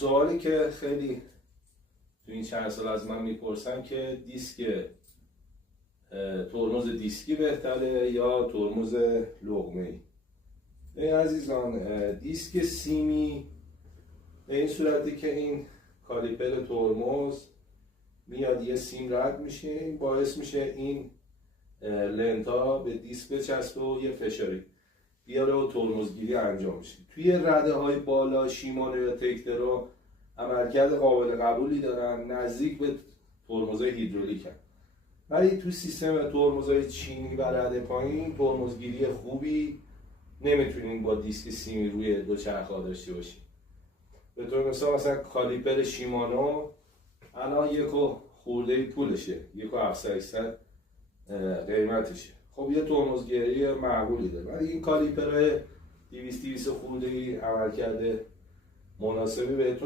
سوالی که خیلی تو این چند سال از من میپرسن که ترمز دیسکی بهتره یا ترمز لقمه‌ای. این عزیزان، دیسک سیمی به این صورتی که این کالیپر ترمز میاد یه سیم رد میشه، این باعث میشه این لنتا به دیسک بچسبه و یه فشاری بیاره و ترمزگیری انجام میشه. توی رده های بالا شیمانو یا تکترا عملکرد قابل قبولی دارن، نزدیک به ترمزهای هیدرولیک هست. ولی تو سیستم ترمزهای چینی و رده پایین ترمزگیری خوبی نمیتونین با دیسک سیمی روی دوچرخه‌ها داشته باشین. به طور مثلا کالیپر شیمانو الان 1 خورده پولشه، 1,700 قیمتشه. خب یه ترمزگیری معقولی داره، ولی این کالیپر 200 خورده عملکرد مناسبی بهتون